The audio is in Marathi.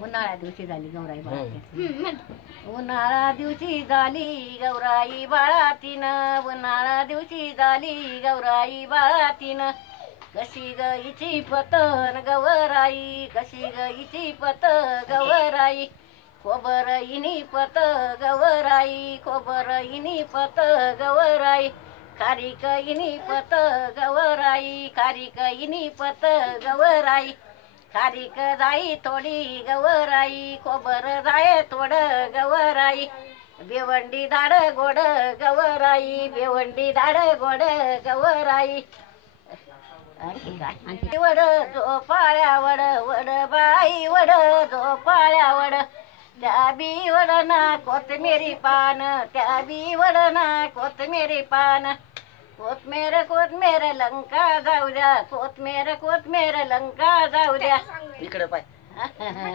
उन्हाळ्या दिवशी झाली गौराई बाळातीन उन्हाळा दिवशी झाली गौराई बाळातीन उन्हाळा दिवशी झाली गौराई बाळातीन कशी गईची पतन गवराई कशी गईची पत गवराई खोबर इनी पत गवराई खोबर इनी पत गवराई खारीक इनी पत गवराई खारीक इनी पत गवराई खारीक जाई थोडी गवराई खोबर जाय थोड गवराई बेवंडी धाड गोड गवराई बेवंडी धाड गोड गवराई वड झोपाळ्या वड वड बाई वड झोपाळ्या वड त्या बी वड ना कोथमिरी पान त्या बी वड ना कोथमिरी पान कोथमेर कोथमेर लंका जाऊ द्या कोथमेर कोथमेर लंका जाऊ द्या इकडे पाय